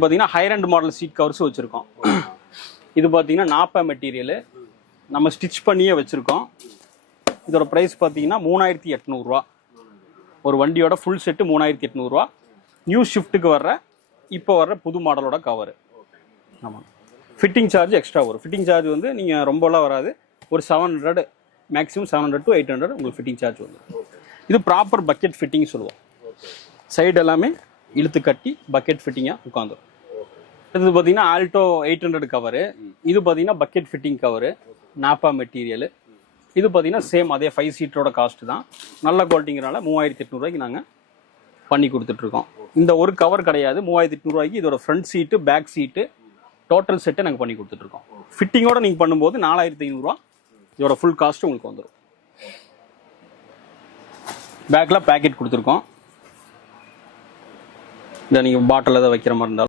பார்த்தீங்கன்னா Haier and model seat covers வச்சுருக்கோம். இது பார்த்தீங்கன்னா நாப்பா மெட்டீரியலு நம்ம ஸ்டிச் பண்ணியே வச்சுருக்கோம். இதோட ப்ரைஸ் பார்த்தீங்கன்னா 3800 ரூபா. ஒரு வண்டியோட ஃபுல் செட்டு 3800 ரூபா. நியூ ஷிஃப்ட்டுக்கு இப்போ வர்ற புது மாடலோட கவர். ஆமாம். ஃபிட்டிங் சார்ஜ் எக்ஸ்ட்ரா வரும். ஃபிட்டிங் சார்ஜ் வந்து நீங்கள் ரொம்பலாம் வராது. ஒரு 700 மேக்ஸிமம் 700 to 800 உங்களுக்கு ஃபிட்டிங் சார்ஜ் வரும். இது ப்ராப்பர் பக்கெட் ஃபிட்டிங் சொல்லுவோம். சைடு எல்லாமே இழுத்து கட்டி பக்கெட் ஃபிட்டிங்காக உட்காந்துரும். இது பார்த்தீங்கன்னா ஆல்டோ 800 கவரு. இது பார்த்தீங்கன்னா bucket fitting cover, Nabha material. இது பார்த்தீங்கன்னா சேம் அதே 5 சீட்டரோட காஸ்ட் தான். நல்ல குவாலிட்டிங்கிறனால 3800 ரூபாய்க்கு நாங்கள் பண்ணி கொடுத்துட்ருக்கோம். இந்த ஒரு கவர் கிடையாது, 3800 ரூபாய்க்கு இதோட ஃப்ரண்ட் சீட்டு பேக் சீட்டு டோட்டல் செட்டை நாங்கள் பண்ணி கொடுத்துட்ருக்கோம். ஃபிட்டிங்கோடு நீங்கள் பண்ணும்போது 4500 ரூபா இதோட ஃபுல் காஸ்ட்டு உங்களுக்கு வந்துடும். பேக்கில் பேக்கெட் கொடுத்துருக்கோம். இதை நீங்கள் பாட்டில் எதாவது வைக்கிற மாதிரி இருந்தாலும்